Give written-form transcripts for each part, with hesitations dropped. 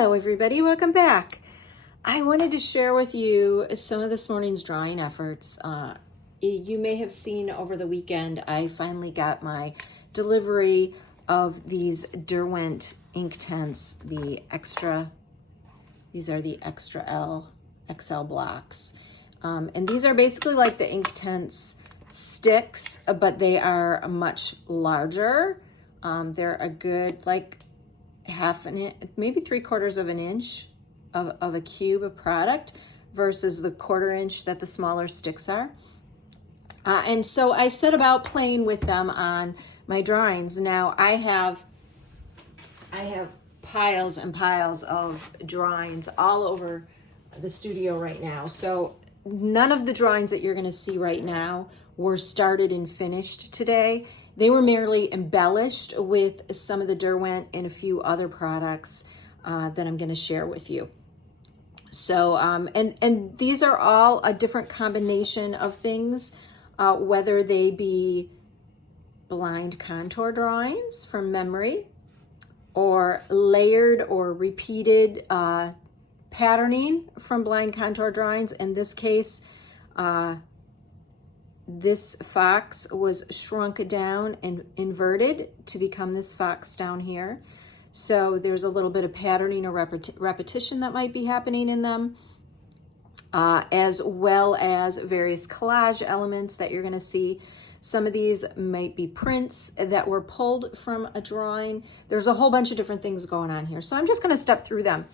Hello everybody, welcome back. I wanted to share with you some of this morning's drawing efforts. You may have seen over the weekend, I finally got my delivery of these Derwent Inktense, these are the extra XL blocks. And these are basically like the Inktense sticks, but they are much larger. They're a good, like, half an inch, maybe 3/4 of an inch of a cube of product versus the 1/4 inch that the smaller sticks are. And so I set about playing with them on my drawings. Now I have piles and piles of drawings all over the studio right now. So none of the drawings that you're going to see right now were started and finished today. They were merely embellished with some of the Derwent and a few other products that I'm going to share with you. So, and these are all a different combination of things, whether they be blind contour drawings from memory or layered or repeated patterning from blind contour drawings. In this case, this fox was shrunk down and inverted to become this fox down here. So there's a little bit of patterning or repetition that might be happening in them, as well as various collage elements that you're going to see. Some of these might be prints that were pulled from a drawing. There's a whole bunch of different things going on here. So I'm just going to step through them.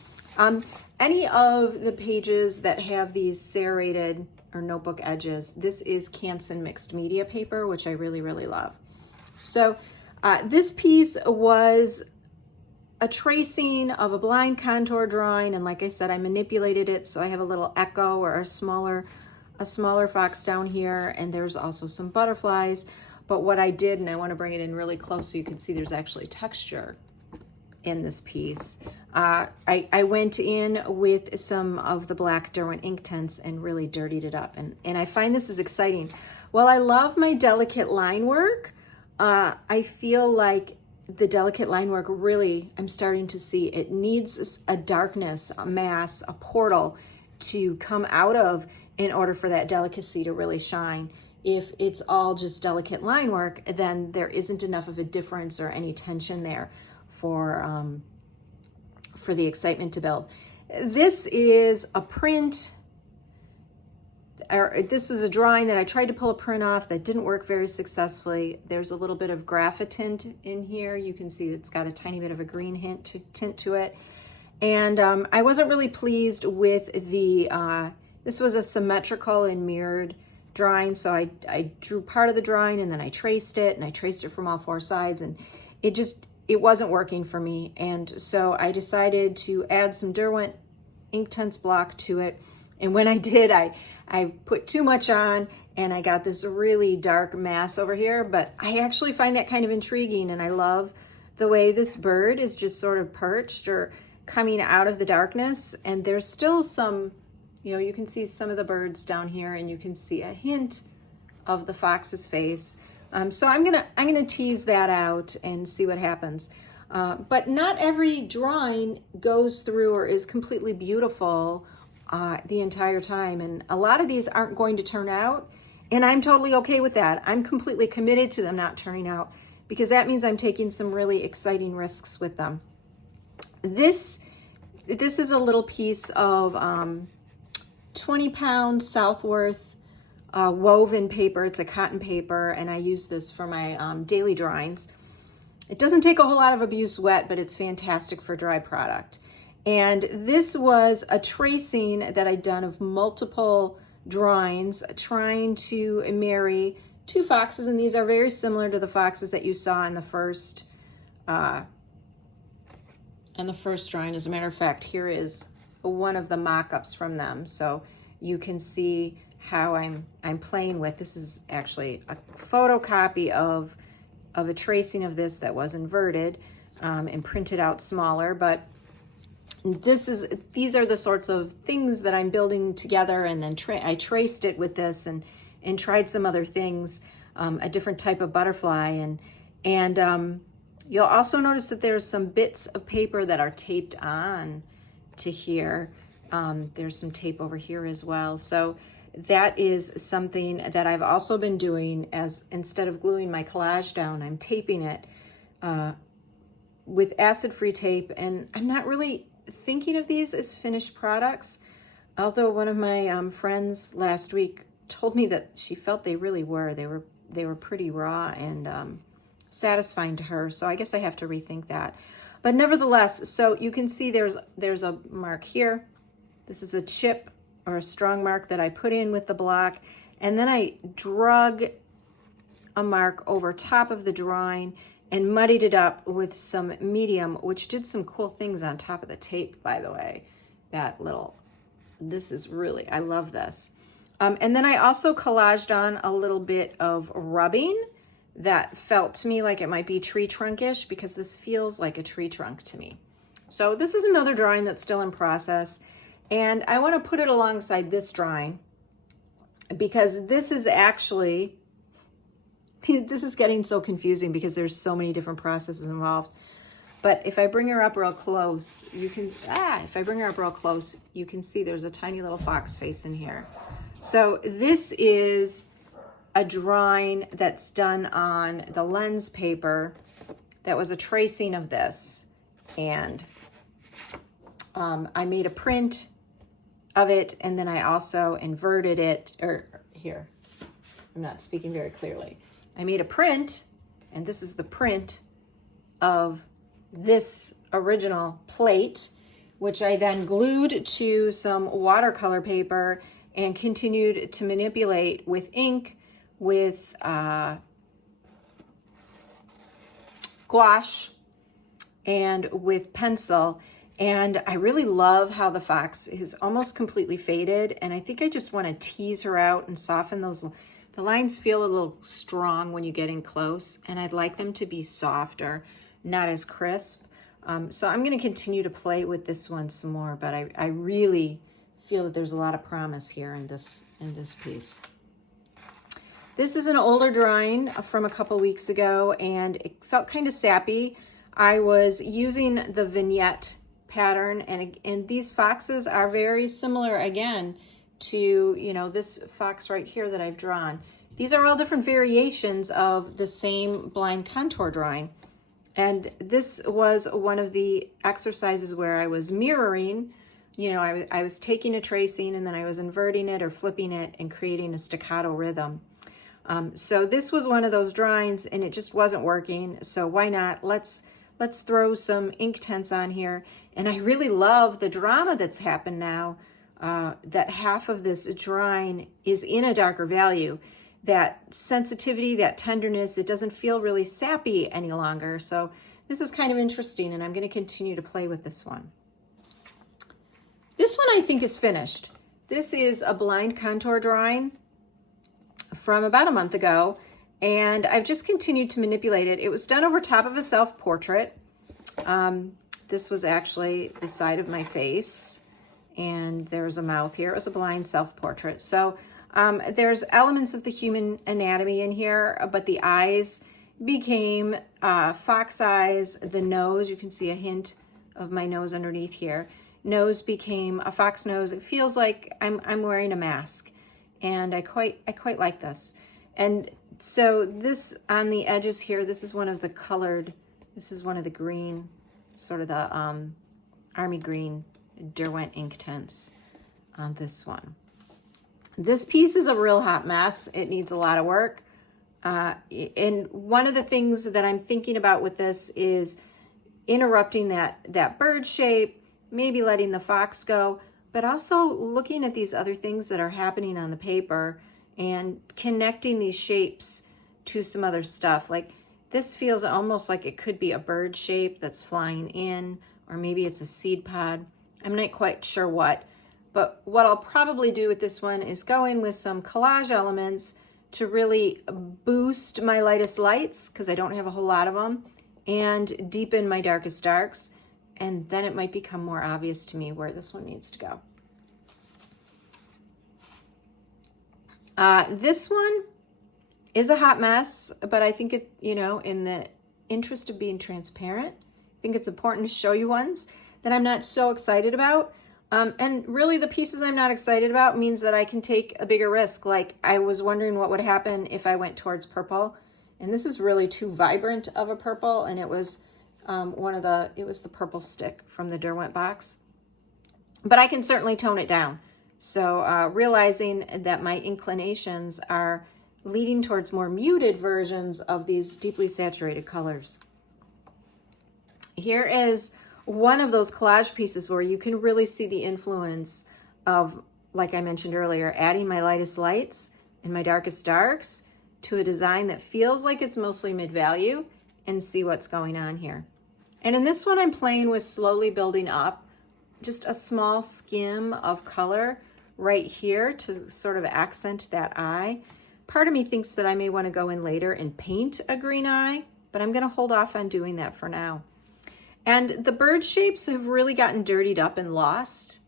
Any of the pages that have these serrated or notebook edges, this is Canson mixed media paper, which I really, really love. So this piece was a tracing of a blind contour drawing, and like I said, I manipulated it so I have a little echo or a smaller fox down here, and there's also some butterflies. But what I did, and I want to bring it in really close so you can see there's actually texture in this piece. I went in with some of the black Derwent Inktense and really dirtied it up, and I find this is exciting. While I love my delicate line work, I feel like the delicate line work really, I'm starting to see it needs a darkness, a mass, a portal to come out of in order for that delicacy to really shine. If it's all just delicate line work, then there isn't enough of a difference or any tension there for the excitement to build. This is a print, or this is a drawing that I tried to pull a print off that didn't work very successfully. There's a little bit of graphitint in here. You can see it's got a tiny bit of a green tint to it. And I wasn't really pleased with the, this was a symmetrical and mirrored drawing. So I drew part of the drawing and then I traced it, and I traced it from all four sides, and it wasn't working for me. And so I decided to add some Derwent Inktense block to it. And when I did, I put too much on and I got this really dark mass over here, but I actually find that kind of intriguing, and I love the way this bird is just sort of perched or coming out of the darkness. And there's still some, you can see some of the birds down here, and you can see a hint of the fox's face. So I'm gonna tease that out and see what happens. But not every drawing goes through or is completely beautiful the entire time, and a lot of these aren't going to turn out, and I'm totally okay with that. I'm completely committed to them not turning out, because that means I'm taking some really exciting risks with them. This is a little piece of 20-pound Southworth woven paper. It's a cotton paper, and I use this for my daily drawings. It doesn't take a whole lot of abuse wet, but it's fantastic for dry product. And this was a tracing that I'd done of multiple drawings, trying to marry two foxes, and these are very similar to the foxes that you saw in the first drawing. As a matter of fact, here is one of the mock-ups from them, so you can see how I'm playing with. This is actually a photocopy of a tracing of this that was inverted and printed out smaller, but these are the sorts of things that I'm building together. And then I traced it with this and tried some other things, a different type of butterfly, and you'll also notice that there's some bits of paper that are taped on to here. There's some tape over here as well. So that is something that I've also been doing, as instead of gluing my collage down, I'm taping it with acid-free tape. And I'm not really thinking of these as finished products, although one of my friends last week told me that she felt they really were. They were pretty raw and satisfying to her. So I guess I have to rethink that. But nevertheless, so you can see there's a mark here. This is a chip or a strong mark that I put in with the block. And then I drug a mark over top of the drawing and muddied it up with some medium, which did some cool things on top of the tape, by the way. This is really, I love this. And then I also collaged on a little bit of rubbing that felt to me like it might be tree trunkish, because this feels like a tree trunk to me. So this is another drawing that's still in process. And I want to put it alongside this drawing because this is actually, this is getting so confusing because there's so many different processes involved. But if I bring her up real close, you can, if I bring her up real close, you can see there's a tiny little fox face in here. So this is a drawing that's done on the lens paper that was a tracing of this. And I made a print of it, and then I also inverted it, or here, I'm not speaking very clearly. I made a print, and this is the print of this original plate, which I then glued to some watercolor paper and continued to manipulate with ink, with gouache, and with pencil. And I really love how the fox is almost completely faded. And I think I just want to tease her out and soften those. The lines feel a little strong when you get in close, and I'd like them to be softer, not as crisp. So I'm going to continue to play with this one some more, but I really feel that there's a lot of promise here in this piece. This is an older drawing from a couple weeks ago, and it felt kind of sappy. I was using the vignette pattern, and these foxes are very similar again to, you know, this fox right here that I've drawn. These are all different variations of the same blind contour drawing. And this was one of the exercises where I was mirroring, you know, I was taking a tracing and then I was inverting it or flipping it and creating a staccato rhythm. So this was one of those drawings and it just wasn't working. So why not? Let's throw some ink tints on here. And I really love the drama that's happened now, that half of this drawing is in a darker value. That sensitivity, that tenderness, it doesn't feel really sappy any longer. So this is kind of interesting, and I'm going to continue to play with this one. This one I think is finished. This is a blind contour drawing from about a month ago, and I've just continued to manipulate it. It was done over top of a self-portrait. This was actually the side of my face, and there's a mouth here. It was a blind self-portrait. So there's elements of the human anatomy in here, but the eyes became fox eyes. The nose, you can see a hint of my nose underneath here. Nose became a fox nose. It feels like I'm wearing a mask, and I quite like this. And so this on the edges here, this is one of the colored, this is one of the green, sort of the army green Derwent ink tints on this one. This piece is a real hot mess. It needs a lot of work. And one of the things that I'm thinking about with this is interrupting that bird shape, maybe letting the fox go, but also looking at these other things that are happening on the paper and connecting these shapes to some other stuff. Like this feels almost like it could be a bird shape that's flying in, or maybe it's a seed pod. I'm not quite sure what. But what I'll probably do with this one is go in with some collage elements to really boost my lightest lights, because I don't have a whole lot of them, and deepen my darkest darks. And then it might become more obvious to me where this one needs to go. This one is a hot mess, but I think it, you know, in the interest of being transparent, I think it's important to show you ones that I'm not so excited about. And really the pieces I'm not excited about means that I can take a bigger risk. Like I was wondering what would happen if I went towards purple. And this is really too vibrant of a purple. And it was it was the purple stick from the Derwent box. But I can certainly tone it down. So realizing that my inclinations are leading towards more muted versions of these deeply saturated colors. Here is one of those collage pieces where you can really see the influence of, like I mentioned earlier, adding my lightest lights and my darkest darks to a design that feels like it's mostly mid-value, and see what's going on here. And in this one, I'm playing with slowly building up just a small skim of color right here to sort of accent that eye. Part of me thinks that I may want to go in later and paint a green eye, but I'm going to hold off on doing that for now. And the bird shapes have really gotten dirtied up and lost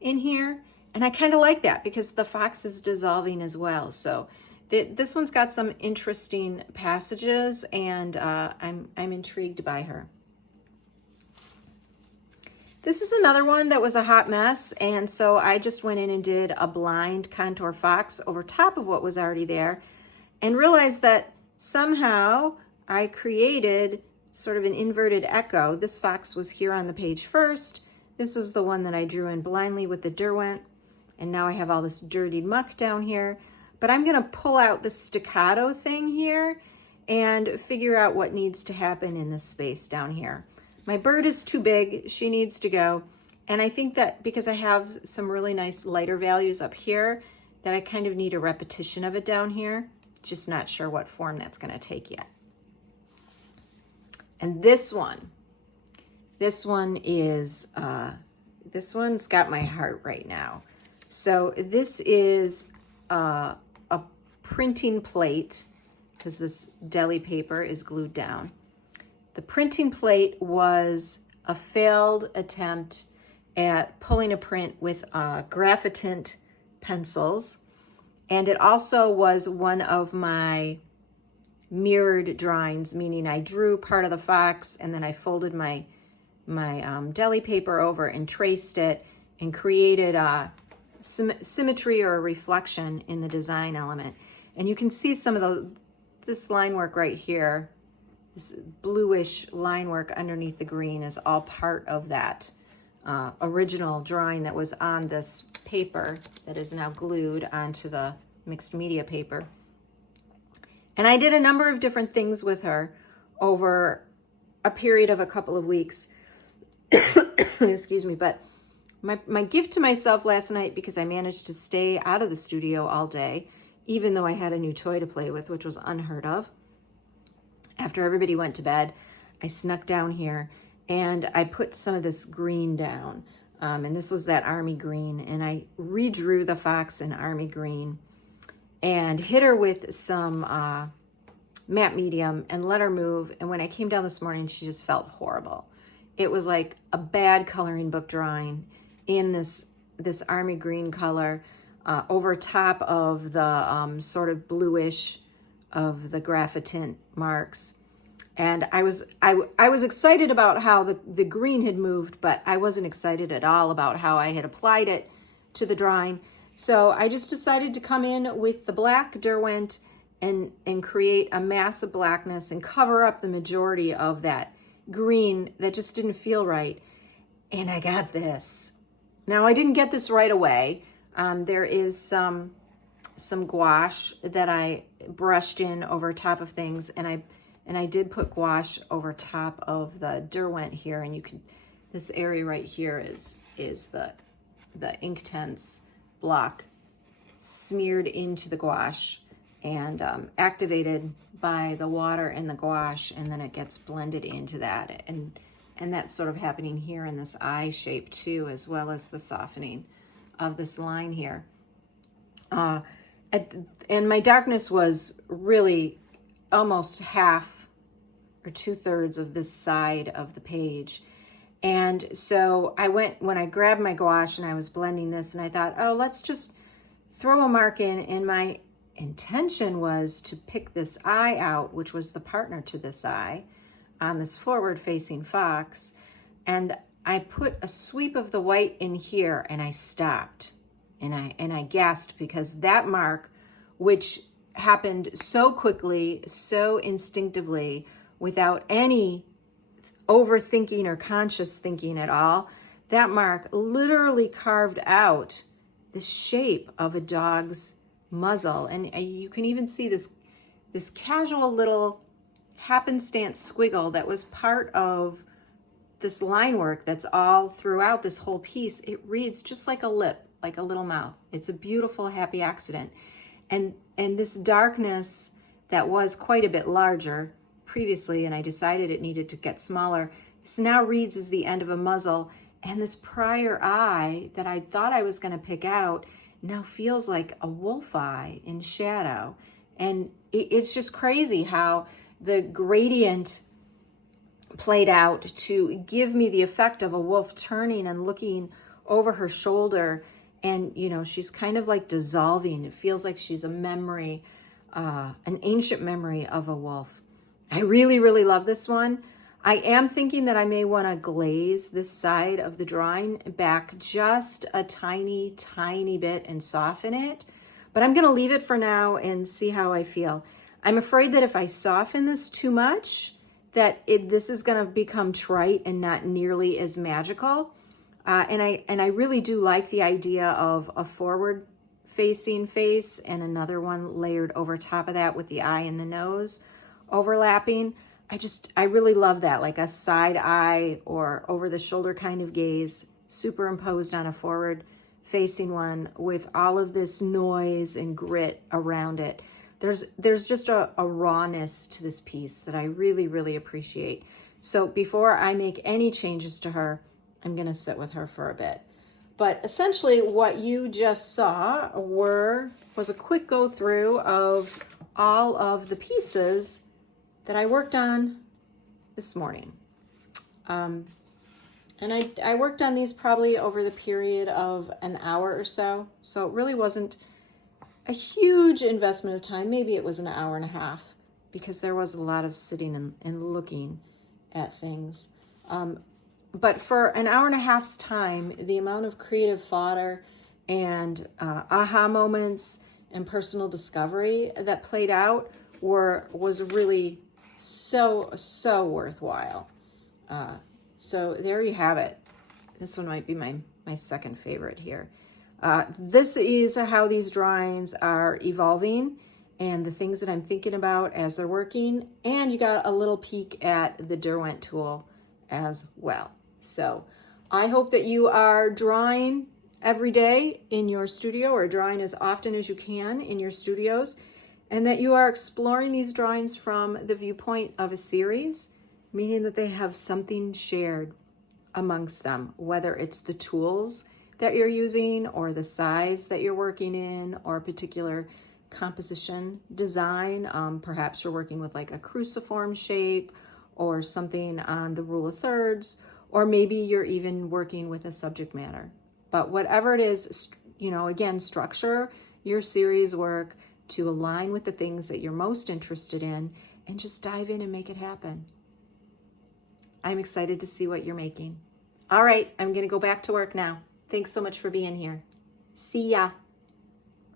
in here. And I kind of like that because the fox is dissolving as well. So this one's got some interesting passages, and I'm intrigued by her. This is another one that was a hot mess, and so I just went in and did a blind contour fox over top of what was already there, and realized that somehow I created sort of an inverted echo. This fox was here on the page first. This was the one that I drew in blindly with the Derwent, and now I have all this dirtied muck down here. But I'm gonna pull out the staccato thing here and figure out what needs to happen in this space down here. My bird is too big, she needs to go. And I think that because I have some really nice lighter values up here, that I kind of need a repetition of it down here. Just not sure what form that's gonna take yet. And this one's got my heart right now. So this is a printing plate, because this deli paper is glued down. The printing plate was a failed attempt at pulling a print with graphitint pencils. And it also was one of my mirrored drawings, meaning I drew part of the fox and then I folded my deli paper over and traced it and created a symmetry or a reflection in the design element. And you can see some of this line work right here. This bluish line work underneath the green is all part of that original drawing that was on this paper that is now glued onto the mixed media paper. And I did a number of different things with her over a period of a couple of weeks. Excuse me, but my gift to myself last night, because I managed to stay out of the studio all day, even though I had a new toy to play with, which was unheard of. After everybody went to bed, I snuck down here and I put some of this green down. And this was that army green. And I redrew the fox in army green and hit her with some matte medium and let her move. And when I came down this morning, she just felt horrible. It was like a bad coloring book drawing in this army green color over top of the sort of bluish of the graphitint marks. And I was excited about how the green had moved, but I wasn't excited at all about how I had applied it to the drawing. So I just decided to come in with the black Derwent and create a mass of blackness and cover up the majority of that green that just didn't feel right. And I got this. Now I didn't get this right away. There is some gouache that I brushed in over top of things, and I did put gouache over top of the Derwent here, and you can, this area right here is the Inktense block smeared into the gouache and activated by the water and the gouache, and then it gets blended into that, and that's sort of happening here in this eye shape too, as well as the softening of this line here. And my darkness was really almost half or 2/3 of this side of the page. And so when I grabbed my gouache and I was blending this, and I thought, oh, let's just throw a mark in. And my intention was to pick this eye out, which was the partner to this eye on this forward facing fox. And I put a sweep of the white in here and I stopped and I gasped because that mark, which happened so quickly, so instinctively, without any overthinking or conscious thinking at all, that mark literally carved out the shape of a dog's muzzle. And you can even see this casual little happenstance squiggle that was part of this line work that's all throughout this whole piece. It reads just like a lip, like a little mouth. It's a beautiful, happy accident. And this darkness that was quite a bit larger previously, and I decided it needed to get smaller, this now reads as the end of a muzzle. And this prior eye that I thought I was going to pick out now feels like a wolf eye in shadow. And it's just crazy how the gradient played out to give me the effect of a wolf turning and looking over her shoulder. And, you know, she's kind of like dissolving. It feels like she's a memory, an ancient memory of a wolf. I really, really love this one. I am thinking that I may want to glaze this side of the drawing back just a tiny, tiny bit and soften it. But I'm going to leave it for now and see how I feel. I'm afraid that if I soften this too much, that this is going to become trite and not nearly as magical. And I really do like the idea of a forward-facing face and another one layered over top of that with the eye and the nose overlapping. I really love that, like a side eye or over the shoulder kind of gaze superimposed on a forward-facing one with all of this noise and grit around it. There's just a rawness to this piece that I really, really appreciate. So before I make any changes to her, I'm going to sit with her for a bit. But essentially what you just saw was a quick go through of all of the pieces that I worked on this morning. And I worked on these probably over the period of an hour or so. So it really wasn't a huge investment of time. Maybe it was an hour and a half because there was a lot of sitting and looking at things. But for an hour and a half's time, the amount of creative fodder and aha moments and personal discovery that played out was really so worthwhile. So there you have it. This one might be my second favorite here. This is how these drawings are evolving and the things that I'm thinking about as they're working. And you got a little peek at the Derwent tool as well. So I hope that you are drawing every day in your studio or drawing as often as you can in your studios, and that you are exploring these drawings from the viewpoint of a series, meaning that they have something shared amongst them, whether it's the tools that you're using or the size that you're working in or a particular composition design. Perhaps you're working with like a cruciform shape or something on the rule of thirds, or maybe you're even working with a subject matter. But whatever it is, you know, again, structure your series work to align with the things that you're most interested in and just dive in and make it happen. I'm excited to see what you're making. All right, I'm going to go back to work now. Thanks so much for being here. See ya.